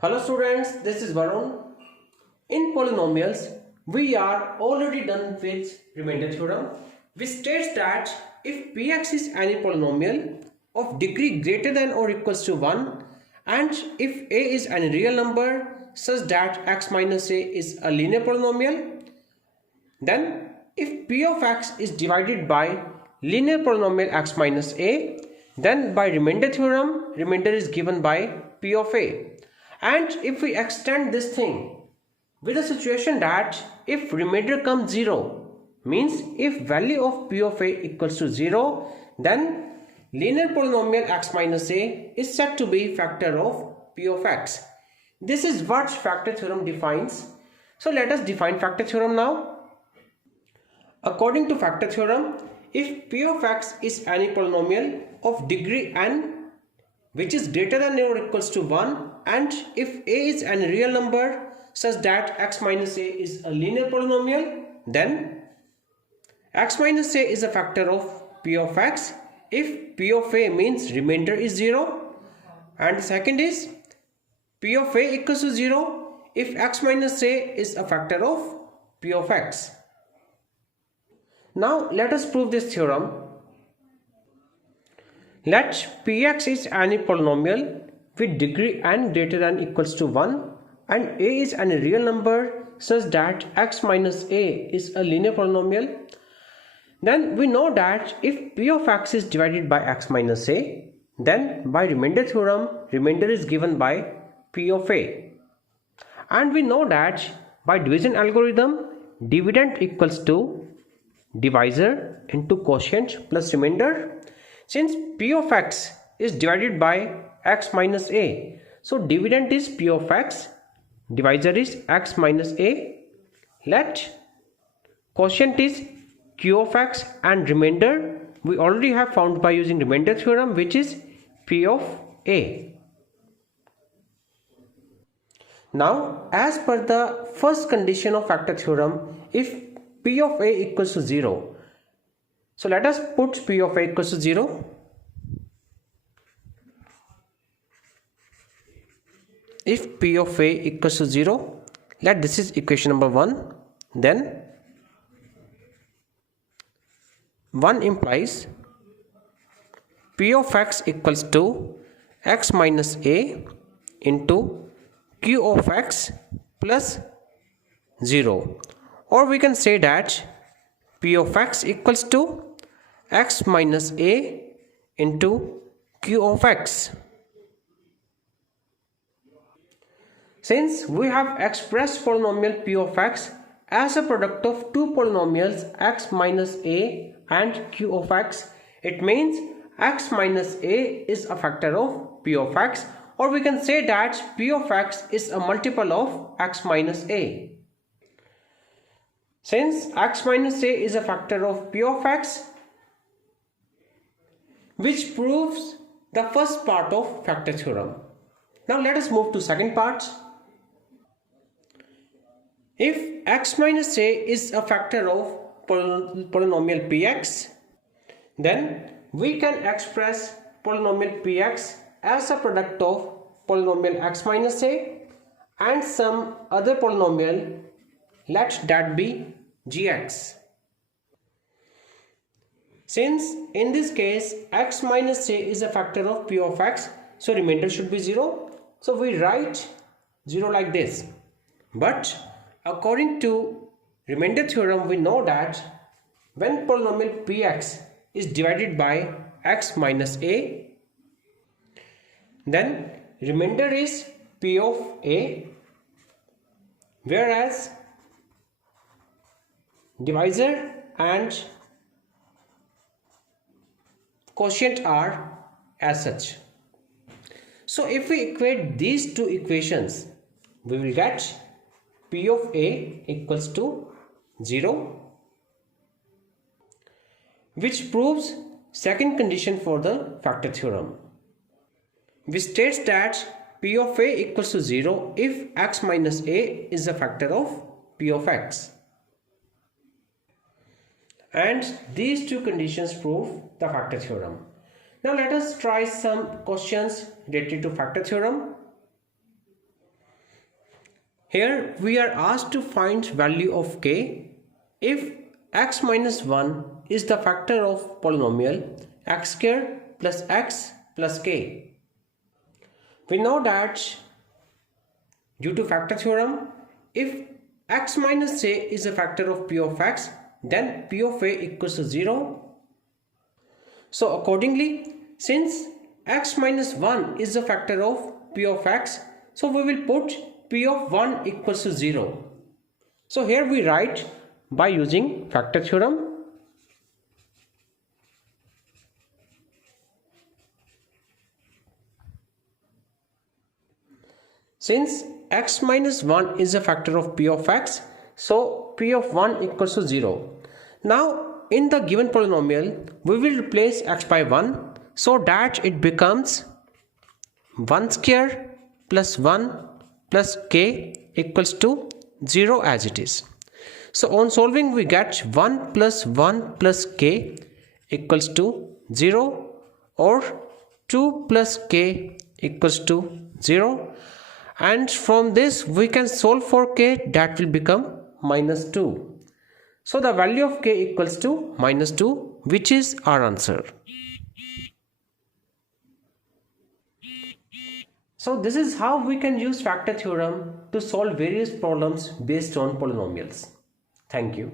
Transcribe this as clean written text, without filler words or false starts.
Hello students, this is Varun. In polynomials, we are already done with remainder theorem, which states that if Px is any polynomial of degree greater than or equals to 1 and if a is any real number such that x minus a is a linear polynomial, then if p of x is divided by linear polynomial x minus a, then by remainder theorem, remainder is given by p of a. And if we extend this thing with a situation that if remainder comes 0, means if value of p of a equals to 0, then linear polynomial x minus a is said to be factor of p of x. This is what factor theorem defines. So let us define factor theorem now. According to factor theorem, if p of x is any polynomial of degree n which is greater than or equals to 1 and if a is a real number such that x minus a is a linear polynomial, then x minus a is a factor of p of x if p of a means remainder is 0, and the second is p of a equals to 0 if x minus a is a factor of p of x. Now let us prove this theorem. Let px is any polynomial with degree n greater than equals to 1 and a is any real number such that x minus a is a linear polynomial. Then we know that if p of x is divided by x minus a, then by remainder theorem, remainder is given by p of a. And we know that by division algorithm, dividend equals to divisor into quotient plus remainder. Since p of x is divided by x minus a, so dividend is p of x, divisor is x minus a. Let quotient is q of x and remainder we already have found by using remainder theorem, which is p of a. Now as per the first condition of factor theorem, if p of a equals to 0, so let us put p of a equals to 0. If p of a equals to 0, let this is equation number 1, then 1 implies p of x equals to x minus a into q of x plus 0, or we can say that p of x equals to x minus a into q of x. Since we have expressed polynomial p of x as a product of two polynomials x minus a and q of x, it means x minus a is a factor of p of x, or we can say that p of x is a multiple of x minus a. Since x minus a is a factor of p of x, which proves the first part of factor theorem. Now let us move to second part. If x minus a is a factor of polynomial px, then we can express polynomial px as a product of polynomial x minus a and some other polynomial, let that be gx. Since in this case x minus a is a factor of p of x, so remainder should be 0. So we write 0 like this. But according to remainder theorem, we know that when polynomial px is divided by x minus a, then remainder is p of a, whereas divisor and quotient are as such. So if we equate these two equations, we will get p of a equals to 0, which proves second condition for the factor theorem, which states that p of a equals to 0 if x minus a is a factor of p of x. And these two conditions prove the factor theorem. Now let us try some questions related to factor theorem. Here we are asked to find value of k if x minus 1 is the factor of polynomial x square plus x plus k. We know that due to factor theorem, if x minus a is a factor of p of x, then p of a equals to 0. So accordingly, since x minus 1 is a factor of p of x, so we will put p of 1 equals to 0. So here we write by using factor theorem. Since x minus 1 is a factor of p of x, so p of 1 equals to 0. Now in the given polynomial, we will replace x by 1 so that it becomes 1 square plus 1 plus k equals to 0 as it is. So on solving we get 1 plus 1 plus k equals to 0 or 2 plus k equals to 0, and from this we can solve for k, that will become minus 2. So the value of k equals to minus 2, which is our answer. So this is how we can use factor theorem to solve various problems based on polynomials. Thank you.